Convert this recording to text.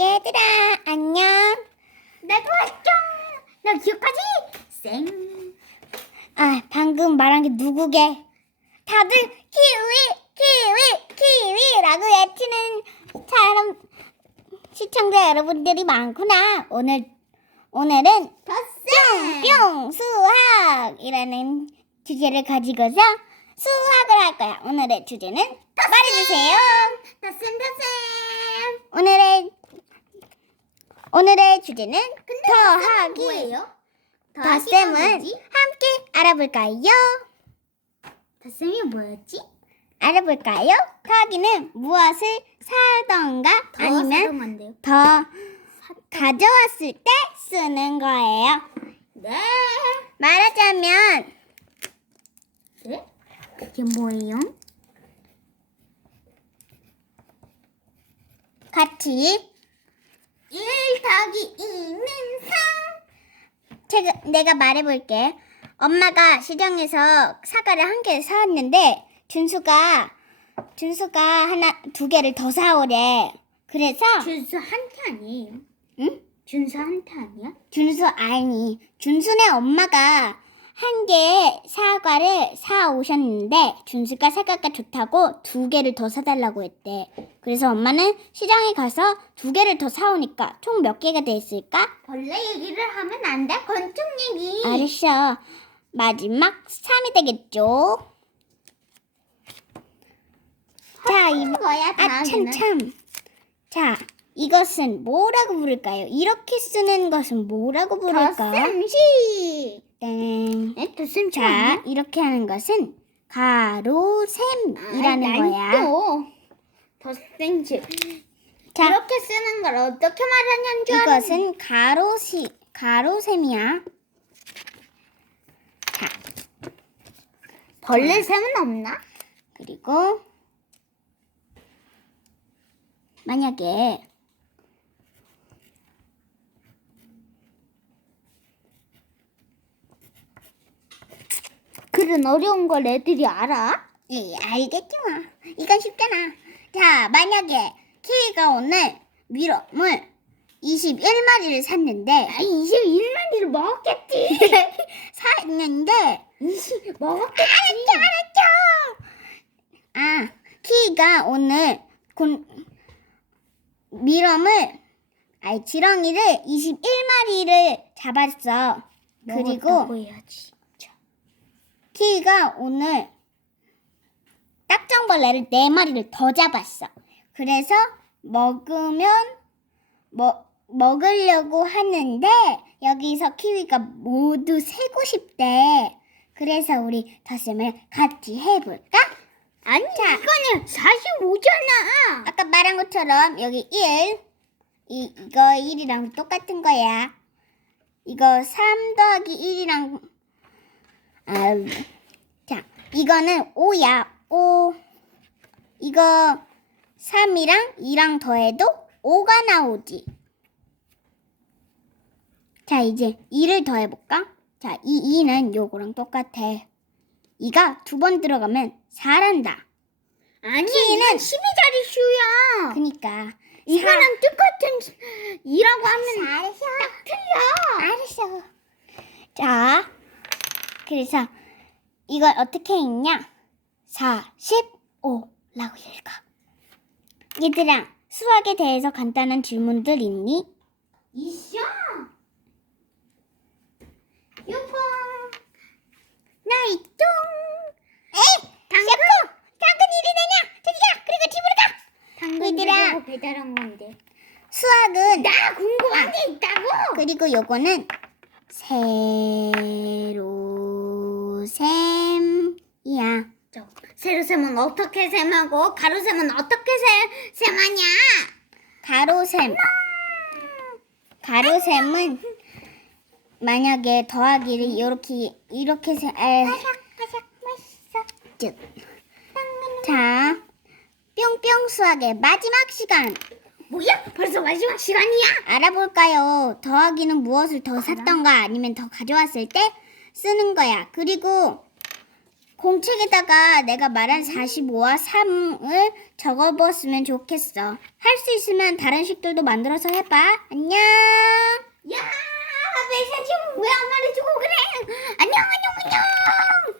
얘들아, 안녕. 나도 왔죠. 너 기억하지? 쌩. 아, 방금 말한 게 누구게? 다들 키위, 키위, 키위라고 외치는 사람, 시청자 여러분들이 많구나. 오늘, 오늘은 덧셈. 뿅! 수학이라는 주제를 가지고서 수학을 할 거야. 오늘의 주제는 말해주세요. 덧셈 덧셈. 오늘의, 주제는 더하기. 뭐예요? 뭐지? 함께 알아볼까요? 덧셈이 뭐였지? 알아볼까요? 더하기는 무엇을 사던가 아니면 아니면 더 가져왔을 때 쓰는 거예요. 네. 말하자면 네? 이게 뭐예요? 같이 1 더하기 2는 3. 제가 내가 말해볼게. 엄마가 시장에서 사과를 한개 사왔는데 준수가 준수가 하나 두 개를 더 사오래. 그래서 준수 한테 아니에요? 응? 준수 한테 아니야? 준수 아니 준수네 엄마가 한 개의 사과를 사 오셨는데 준수가 사과가 좋다고 두 개를 더 사달라고 했대. 그래서 엄마는 시장에 가서 두 개를 더 사오니까 총 몇 개가 됐을까? 벌레 얘기를 하면 안 돼. 건축 얘기. 알았어. 마지막 3이 되겠죠. 자, 이 거야 아, 다음에는. 참, 참. 자, 이것은 뭐라고 부를까요? 이렇게 쓰는 것은 뭐라고 부를까? 덧셈시. 땡. 네, 자, 이렇게 하는 것은 가로셈이라는 거야. 덧셈시. 자, 이렇게 쓰는 걸 어떻게 말하냐는 줄. 이것은 가로시, 가로셈이야. 자, 벌레 셈은 없나? 그리고 만약에 글은 어려운 걸 애들이 알아? 예, 알겠지 뭐. 이건 쉽잖아. 자, 만약에 키위가 오늘 미럼을 21마리를 샀는데 아, 21마리를 먹었겠지. 샀는데 20 먹었겠지. 아, 키위가 오늘 곤 미럼을 아니 지렁이를 21마리를 잡았어. 그리고 먹었다고 해야지. 키위가 오늘 딱정벌레를 네 마리를 더 잡았어. 그래서 먹으면 먹 먹으려고 하는데 여기서 키위가 모두 세고 싶대. 그래서 우리 덧셈을 같이 해볼까? 아니, 이거는 45잖아. 아까 말한 것처럼 여기 1, 이, 이거 1이랑 똑같은 거야. 이거 3 더하기 1이랑, 아, 자, 이거는 5야. 5. 이거 3이랑 2랑 더해도 5가 나오지. 자, 이제 2를 더해볼까? 자, 이 2는 요거랑 똑같아. 2가 두 번 들어가면 4란다. 아니, 키는- 이건 12자리 수야. 그니까. 이거랑 똑같은 이라고 하면 알았어. 딱 틀려. 알았어. 자, 그래서 이걸 어떻게 읽냐? 45라고 읽어. 얘들아, 수학에 대해서 간단한 질문들 있니? 있어. 요거. 나 있죠. 에이! 당근! 당근 일이 되냐? 저기야! 그리고 집으로 가! 당근 얘들아. 배달한 건데. 수학은 나 궁금한 게 있다고. 그리고 요거는 세 세로셈은 어떻게 셈하고 가로셈은 어떻게 셈 셈하냐? 가로셈. 가로셈은 만약에 더하기를 이렇게 이렇게 세 아, 바삭바삭 맛있어. 즉. 자, 뿅뿅 수학의 마지막 시간 뭐야? 벌써 마지막 시간이야? 알아볼까요? 더하기는 무엇을 더 샀던가 아니면 더 가져왔을 때 쓰는 거야. 그리고 공책에다가 내가 말한 45와 3을 적어보았으면 좋겠어. 할 수 있으면 다른 식들도 만들어서 해봐. 안녕. 야, 내 사진 왜안 말해주고 그래? 안녕, 안녕, 안녕.